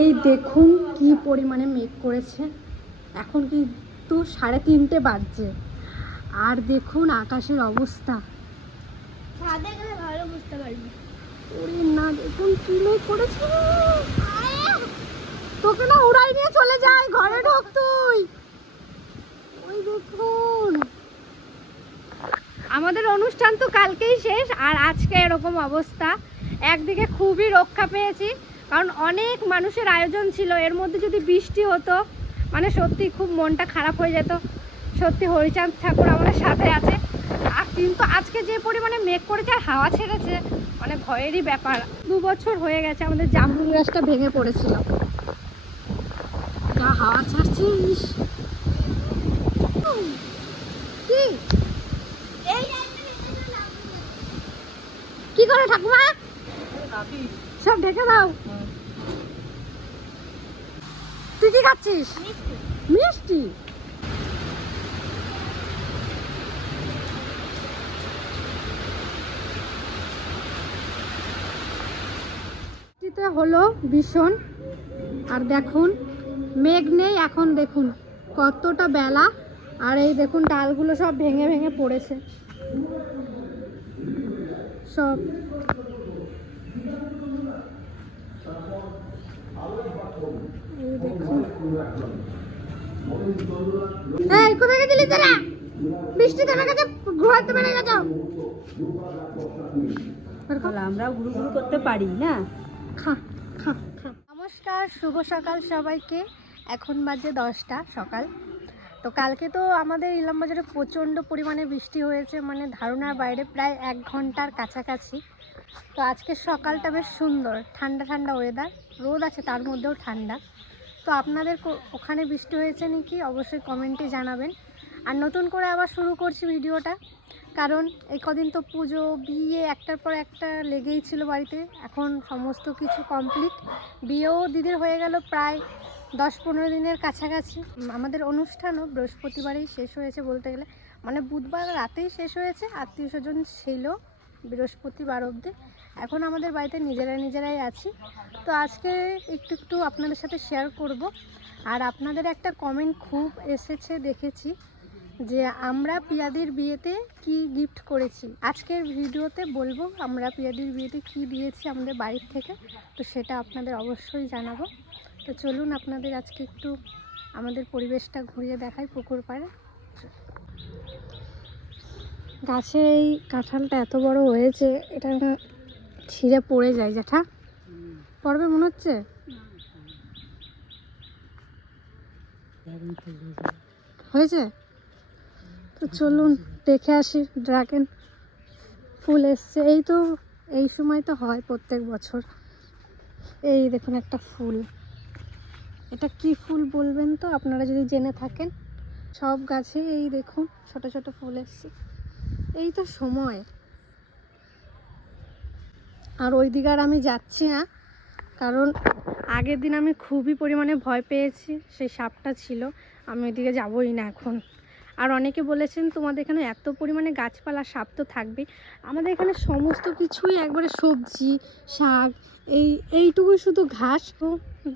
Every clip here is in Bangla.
এই দেখুন কি পরিমাণে মেঘ করেছে। এখন কিন্তু 3:30 বাজছে, আর দেখুন আকাশের অবস্থা। ছাদে গেলে ভালো বুঝতে পারবি। ওরে না, দেখুন কি মেঘ করেছে। তোকে না উড়াই নিয়ে চলে যাই, ঘরে ঢোক তুই। ওই দেখুন, আমাদের অনুষ্ঠান তো কালকেই শেষ, আর আজকে এরকম অবস্থা। একদিকে খুবই রক্ষা পেয়েছি, কারণ অনেক মানুষের আয়োজন ছিল, এর মধ্যে যদি বৃষ্টি হতো মানে সত্যি খুব মনটা খারাপ হয়ে যেত। সত্যি হরিচাঁদ ঠাকুর আমাদের সাথে আছে। আর কিন্তু আজকে যে পরিমাণে মেঘ করেছে আর হাওয়া ছেড়েছে, মানে ভয়েরই ব্যাপার। 2 বছর হয়ে গেছে আমাদের জামরুল গাছটা ভেঙে পড়েছিল, যা হাওয়া ছাড়ছিস। কি কি করে ঠাকুমা, সব ঢেকে দাও। তুই কি খাচ্ছিস? মিষ্টি। বৃষ্টিতে হলো ভীষণ। আর দেখুন মেঘ নেই, এখন দেখুন কতটা বেলা, আর এই দেখুন ডালগুলো সব ভেঙে ভেঙে পড়েছে সব। এই দেখুন, এই কোথায় গেছিলি তোরা? বৃষ্টি থেমে গেছে, ঘুরতে বেড়ে গেছো। আমরাও ঘুরু ঘুরু করতে পারি না। খা খা খা। নমস্কার, শুভ সকাল সবাইকে। এখন বাজে 10টা সকাল। তো কালকে তো আমাদের ইলামবাজারে প্রচণ্ড পরিমাণে বৃষ্টি হয়েছে, মানে ধারণার বাইরে, প্রায় 1 ঘন্টার কাছাকাছি। তো আজকের সকালটা বেশ সুন্দর, ঠান্ডা ঠান্ডা ওয়েদার, রোদ আছে তার মধ্যেও ঠান্ডা। তো আপনাদের ওখানে বৃষ্টি হয়েছে নাকি অবশ্যই কমেন্টে জানাবেন। আর নতুন করে আবার শুরু করছি ভিডিওটা, কারণ এই কদিন তো পুজো বিয়ে একটার পর একটা লেগেই ছিল বাড়িতে। এখন সমস্ত কিছু কমপ্লিট, বিয়েও দিদির হয়ে গেল প্রায় 10-15 দিনের কাছাকাছি। আমাদের অনুষ্ঠানও বৃহস্পতিবারেই শেষ হয়েছে বলতে গেলে, মানে বুধবার রাতেই শেষ হয়েছে, আত্মীয় স্বজন ছিল বৃহস্পতিবার অবধি। এখন আমাদের বাড়িতে নিজেরাই আছি। তো আজকে একটু আপনাদের সাথে শেয়ার করব। আর আপনাদের একটা কমেন্ট খুব এসেছে দেখেছি, যে আমরা পিয়াদির বিয়েতে কি গিফট করেছি। আজকের ভিডিওতে বলবো আমরা পিয়াদির বিয়েতে কি দিয়েছি আমাদের বাড়ির থেকে, তো সেটা আপনাদের অবশ্যই জানাবো। তো চলুন আপনাদের আজকে একটু আমাদের পরিবেশটা ঘুরিয়ে দেখাই পুকুর পাড়ে। গাছের এই কাঁঠালটা এত বড় হয়েছে, এটা ছিঁড়ে পড়ে যায়। জ্যাঠা পড়বে মনে হচ্ছে। হয়েছে তো চলুন দেখে আসি। ড্রাগন ফুল এসছে, এই তো এই সময় তো হয় প্রত্যেক বছর। এই দেখুন একটা ফুল, এটা কি ফুল বলবেন তো আপনারা যদি জেনে থাকেন। সব গাছে এই দেখুন ছোট ছোট ফুল এসছে, এই তো সময়। আর ওই দিকে আর আমি যাচ্ছি না, কারণ আগের দিন আমি খুবই পরিমাণে ভয় পেয়েছি, সেই সাপটা ছিল। আমি ওইদিকে যাবই না এখন। আর অনেকে বলেছেন তোমাদের এখানে এত পরিমাণে গাছপালা, সাপ তো থাকবেই। আমাদের এখানে সমস্ত কিছুই একবারে সবজি শাক, এইটুকুই শুধু ঘাস। তো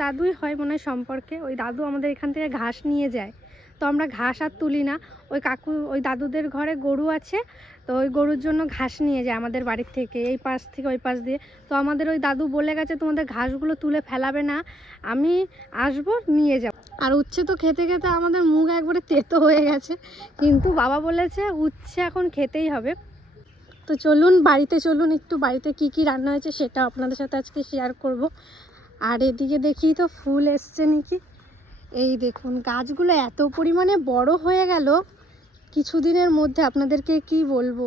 দাদুই হয় মনে হয় সম্পর্কে, ওই দাদু আমাদের এখান থেকে ঘাস নিয়ে যায়। তো আমরা ঘাস আর তুলি না, ওই কাকু ওই দাদুদের ঘরে গরু আছে, তো ওই গরুর জন্য ঘাস নিয়ে যায় আমাদের বাড়ির থেকে, এই পাশ থেকে ওই পাশ দিয়ে। তো আমাদের ওই দাদু বলে গেছে তোমাদের ঘাসগুলো তুলে ফেলাবে না, আমি আসবো নিয়ে যাব। আর উচ্ছে তো খেতে খেতে আমাদের মুখ একবারে তেতো হয়ে গেছে, কিন্তু বাবা বলেছে উচ্ছে এখন খেতেই হবে। তো চলুন বাড়িতে চলুন, একটু বাড়িতে কি কি রান্না হয়েছে সেটা আপনাদের সাথে আজকে শেয়ার করব। আর এদিকে দেখি তো ফুল এসছে নাকি। এই দেখুন গাছগুলো এত পরিমাণে বড় হয়ে গেল কিছুদিনের মধ্যে, আপনাদেরকে কি বলবো।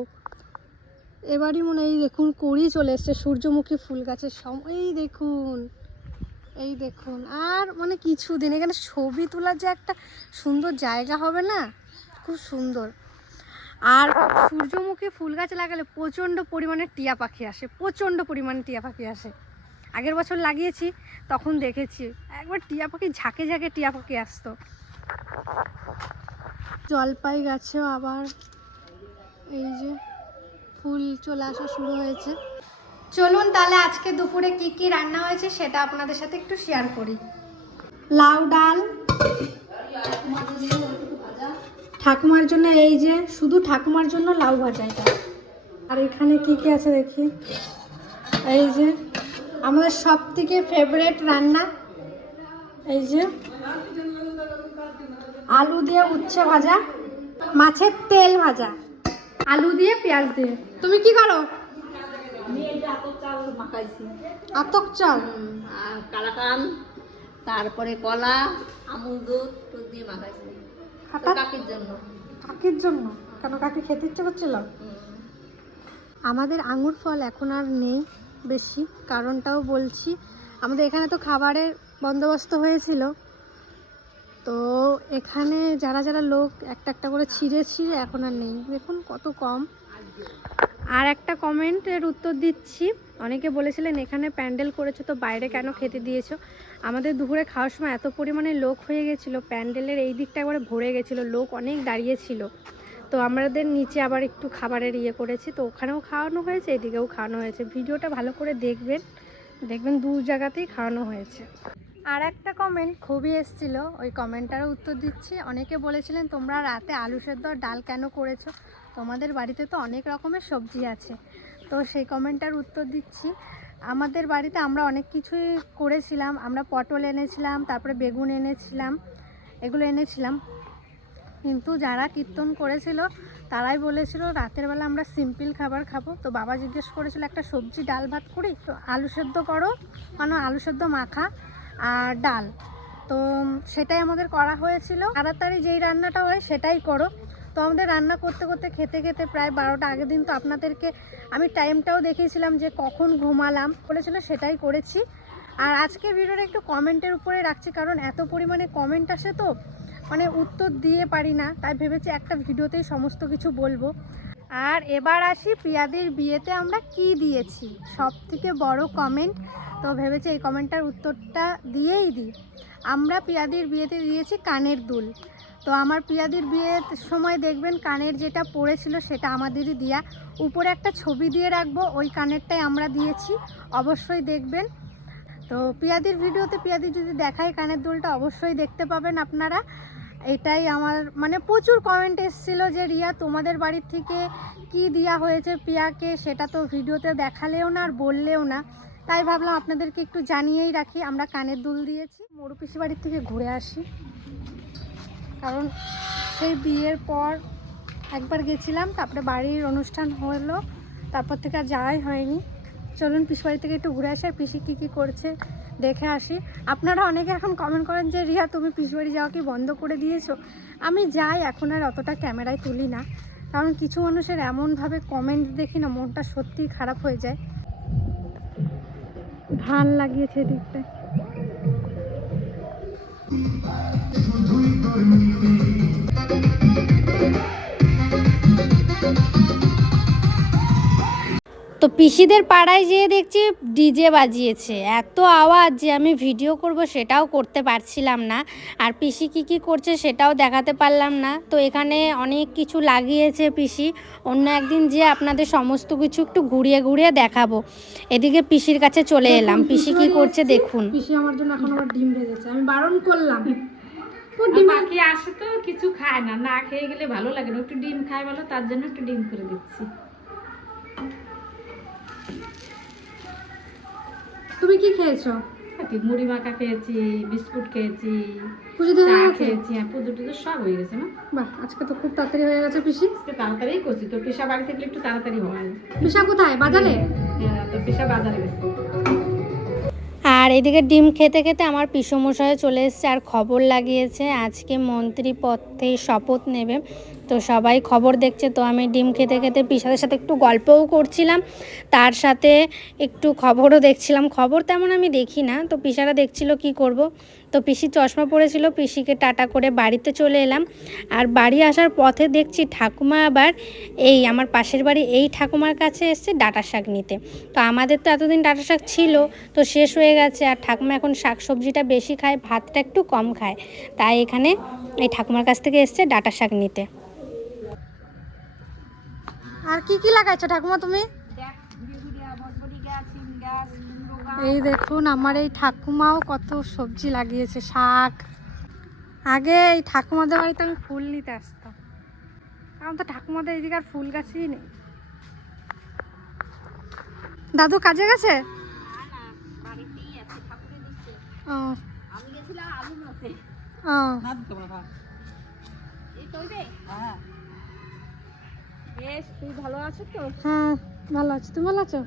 এবারই মনে এই দেখুন কুড়ি চলে এসছে সূর্যমুখী ফুল গাছের সময়। এই দেখুন আর মানে কিছুদিন এখানে ছবি তোলার যে একটা সুন্দর জায়গা হবে না, খুব সুন্দর। আর সূর্যমুখী ফুল গাছ লাগালে প্রচণ্ড পরিমাণে টিয়া পাখি আসে, প্রচণ্ড পরিমাণে টিয়া পাখি আসে। আগের বছর লাগিয়েছি তখন দেখেছি একবার টিয়া পাখি ঝাঁকে ঝাঁকে টিয়া পাখি আসতো। জলপাই গাছেও আবার এই যে ফুল চলে আসা শুরু হয়েছে। চলুন তাহলে আজকে দুপুরে কি কি রান্না হয়েছে সেটা আপনাদের সাথে একটু শেয়ার করি। লাউ ডাল, ঠাকুমার জন্য এই যে শুধু ঠাকুমার জন্য লাউ ভাজা এটা। আর এখানে কি কি আছে দেখি, এই যে আমাদের সব থেকে ফেভারিট রান্না, এই যে আলু দিয়ে উচ্ছে ভাজা, মাছের তেল ভাজা, আলু দিয়ে পেঁয়াজ দিয়ে। তুমি কি করো? আতক চাল আর কালাকান, তারপরে কলা, আমুল দুধ দিয়ে মাখাইছি কাকির জন্য। কাকির জন্য? কেন, কাকি খেতে ইচ্ছে করছিল? আমাদের আঙুর ফল এখন আর নেই বেশি, কারণটাও বলছি। আমাদের এখানে তো খাবারের বন্দোবস্ত হয়েছিল, তো এখানে যারা যারা লোক একটা একটা করে ছিঁড়ে ছিঁড়ে এখন আর নেই, দেখুন কত কম। আর একটা কমেন্টের উত্তর দিচ্ছি, অনেকে বলেছিলেন এখানে প্যান্ডেল করেছো তো বাইরে কেন খেতে দিয়েছো। আমাদের দুপুরে খাওয়ার সময় এত পরিমাণে লোক হয়ে গেছিলো, প্যান্ডেলের এই দিকটা একবারে ভরে গেছিলো, লোক অনেক দাঁড়িয়েছিল। তো আমাদের নিচে আবার একটু খাবারের ইয়ে করেছি, তো ওখানেও খাওয়ানো হয়েছে, এদিকেও খাওয়ানো হয়েছে। ভিডিওটা ভালো করে দেখবেন, দেখবেন দু জায়গাতেই খাওয়ানো হয়েছে। আর একটা কমেন্ট খুবই এসেছিল, ওই কমেন্টটারও উত্তর দিচ্ছি। অনেকে বলেছিলেন তোমরা রাতে আলু সেদ্ধ আর ডাল কেন করেছো, তোমাদের বাড়িতে তো অনেক রকমের সবজি আছে। তো সেই কমেন্টটার উত্তর দিচ্ছি। আমাদের বাড়িতে আমরা অনেক কিছুই করেছিলাম, আমরা পটল এনেছিলাম, তারপরে বেগুন এনেছিলাম, এগুলো এনেছিলাম। কিন্তু যারা কীর্তন করেছিল তারাই বলেছিল রাতের বেলা আমরা সিম্পল খাবার খাবো। তো বাবা জিজ্ঞেস করেছিল একটা সবজি ডাল ভাত করি, তো আলু সেদ্ধ করো, মানে আলু সেদ্ধ মাখা আর ডাল। তো সেটাই আমাদের করা হয়েছিল। তাড়াতাড়ি যেই রান্নাটা হয় সেটাই করো। তো আমাদের রান্না করতে করতে খেতে খেতে প্রায় 12টা। আগের দিন তো আপনাদেরকে আমি টাইমটাও দেখিয়েছিলাম যে কখন ঘুমালাম, বলেছিল সেটাই করেছি। আর আজকে ভিডিওটা একটু কমেন্টের উপরে রাখছি, কারণ এত পরিমাণে কমেন্ট আসে তো মানে উত্তর দিয়ে পারি না, তাই ভেবেছি একটা ভিডিওতেই সমস্ত কিছু বলবো। আর এবার আসি পিয়াদির বিয়েতে আমরা কি দিয়েছি, সব থেকে বড় কমেন্ট। তো ভেবেছি এই কমেন্টটার উত্তরটা দিয়েই দিই। আমরা পিয়াদির বিয়েতে দিয়েছি কানের দুল। তো আমার পিয়াদির বিয়ের সময় দেখবেন কানের যেটা পড়েছিল সেটা আমাদেরই দেয়া, উপরে একটা ছবি দিয়ে রাখবো, ওই কানেরটাই আমরা দিয়েছি, অবশ্যই দেখবেন। তো পিয়াদির ভিডিওতে পিয়াদি যদি দেখায় কানের দুলটা অবশ্যই দেখতে পাবেন আপনারা। এটাই আমার মানে প্রচুর কমেন্ট এসেছিলো যে রিয়া তোমাদের বাড়ির থেকে কি দেওয়া হয়েছে পিয়াকে, সেটা তো ভিডিওতে দেখালেও না আর বললেও না, তাই ভাবলাম আপনাদেরকে একটু জানিয়েই রাখি। আমরা কানের দুল দিয়েছি। মরু পিসি বাড়ির থেকে ঘুরে আসি, কারণ সেই বিয়ের পর একবার গেছিলাম, তারপরে বাড়ির অনুষ্ঠান হলো, তারপর থেকে আর যাওয়াই হয়নি। চলুন পিসি বাড়ি থেকে একটু ঘুরে আসি আর পিসি কী কী করছে দেখে আসি। আপনারা অনেকে এখন কমেন্ট করেন যে রিয়া তুমি পিসি বাড়ি যাওয়া কি বন্ধ করে দিয়েছো। আমি যাই, এখন আর অতটা ক্যামেরায় তুলি না, কারণ কিছু মানুষের এমনভাবে কমেন্ট দেখি না মনটা সত্যিই খারাপ হয়ে যায়। ধান লাগিয়েছে এদিকটায়। তো পিসিদের পাড়ায় যেয়ে দেখছি ডিজে বাজিয়েছে, এত আওয়াজ যে আমি ভিডিও করব সেটাও করতে পারছিলাম না, আর পিসি কী করছে সেটাও দেখাতে পারলাম না। তো এখানে অনেক কিছু লাগিয়েছে পিসি, অন্য একদিন যে আপনাদের সমস্ত কিছু একটু ঘুরিয়ে ঘুরিয়ে দেখাবো। এদিকে পিসির কাছে চলে এলাম, পিসি কী করছে দেখুন। পিসি আমার জন্য এখন আবার ডিম ভেজেছে, আমি বারণ করলাম। বাকি আসে তো কিছু খায় না, না খেয়ে গেলে ভালো লাগে না, একটু ডিম খায় ভালো, তার জন্য একটু ডিম করে দিচ্ছি। তুমি কি খেয়েছো? মুড়ি মাখা খেয়েছি, বিস্কুট খেয়েছি, চা খেয়েছি। হ্যাঁ, পুজো টুজো সব হয়ে গেছে না। বাহ, আজকে তো খুব তাড়াতাড়ি হয়ে গেছে পিসি। আজকে তাড়াতাড়ি করছি, তো পিসা বাড়ি থেকে একটু তাড়াতাড়ি হয়। পিসা কোথায়, বাজারে? হ্যাঁ, তো পিসা বাজারে গেছে। আর এদিকে ডিম খেতে খেতে আমার পিসমশাই চলে এসেছে আর খবর লাগিয়েছে আজকে মন্ত্রী পদে শপথ নেবে, তো সবাই খবর দেখছে। তো আমি ডিম খেতে খেতে পিসাদের সাথে একটু গল্পও করছিলাম, তার সাথে একটু খবরও দেখছিলাম। খবর তেমন আমি দেখি না, তো পিসারা দেখছিল কি করব। তো পিসি চশমা পড়েছিল, পিসিকে টাটা করে বাড়িতে চলে এলাম। আর বাড়ি আসার পথে দেখছি ঠাকুমা আবার এই আমার পাশের বাড়ি এই ঠাকুমার কাছে এসছে ডাঁটা শাক নিতে। তো আমাদের তো এতদিন ডাঁটা শাক ছিল, তো শেষ হয়ে গেছে, আর ঠাকুমা এখন শাক সবজিটা বেশি খায়, ভাতটা একটু কম খায়, তাই এখানে এই ঠাকুমার কাছ থেকে এসছে ডাঁটা শাক নিতে। আর কি কি লাগাইছো ঠাকুমা তুমি? দেখ, বিহুরিয়া, বটবটি গাছ, এই দেখুন আমার এই ঠাকুমাও কত সবজি লাগিয়েছে, শাক। আগে এই ঠাকুমাদের বাড়িতে আমি ফুল নিতে আসতাম, এখন তো ঠাকুমাদের এদিকে আর ফুল গাছই নেই। দাদু কাজে গেছে? ও আমি গেছিলাম আলু মারতে। ও বেশ, তুই ভালো আছো তো? হ্যাঁ ভালো আছি, তুমি ভালো আছো?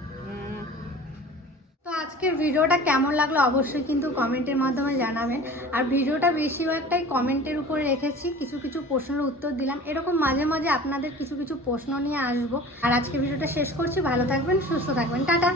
তো আজকের ভিডিওটা কেমন লাগলো অবশ্যই কিন্তু কমেন্টের মাধ্যমে জানাবেন। আর ভিডিওটা বেশিরভাগটাই কমেন্টের উপরে রেখেছি, কিছু কিছু প্রশ্নের উত্তর দিলাম। এরকম মাঝে মাঝে আপনাদের কিছু কিছু প্রশ্ন নিয়ে আসবো। আর আজকে ভিডিওটা শেষ করছি, ভালো থাকবেন, সুস্থ থাকবেন, টাটা।